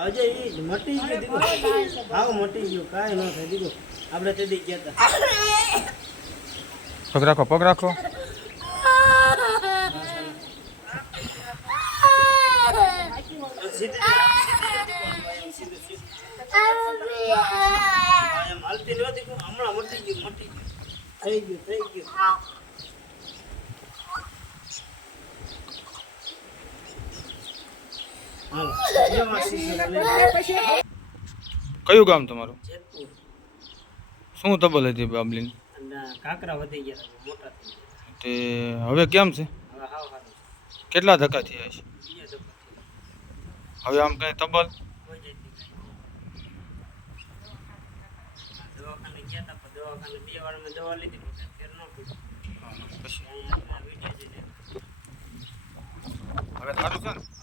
આજે ઈ મટી ગયું દીકરો હાવ મટી ગયું કાંઈ ન થાય દીકરો આપણે તે દી ગયા હતા પગ રાખો પગ રાખો હાલતી નહોતી હમણાં મટી ગયું થઈ ગયું હાલો કયું ગામ તમારું જેતપુર શું તબલ હતી બાબલીન અને કાકરા વધી ગયા મોટા થઈ ગયા તે હવે કેમ છે હવે હાવ હારું કેટલા ધક્કા થયા છે બીજા દફા હવે આમ કઈ તબલ કોઈ જાતની કાંઈ દવાખાને ગયા હતા પણ દવાખાને 2 વાર મેં દવા લીધી પણ ફેર ન પડી પછી અહીંયા વિડીયો જોઈને હવે સારું છે ને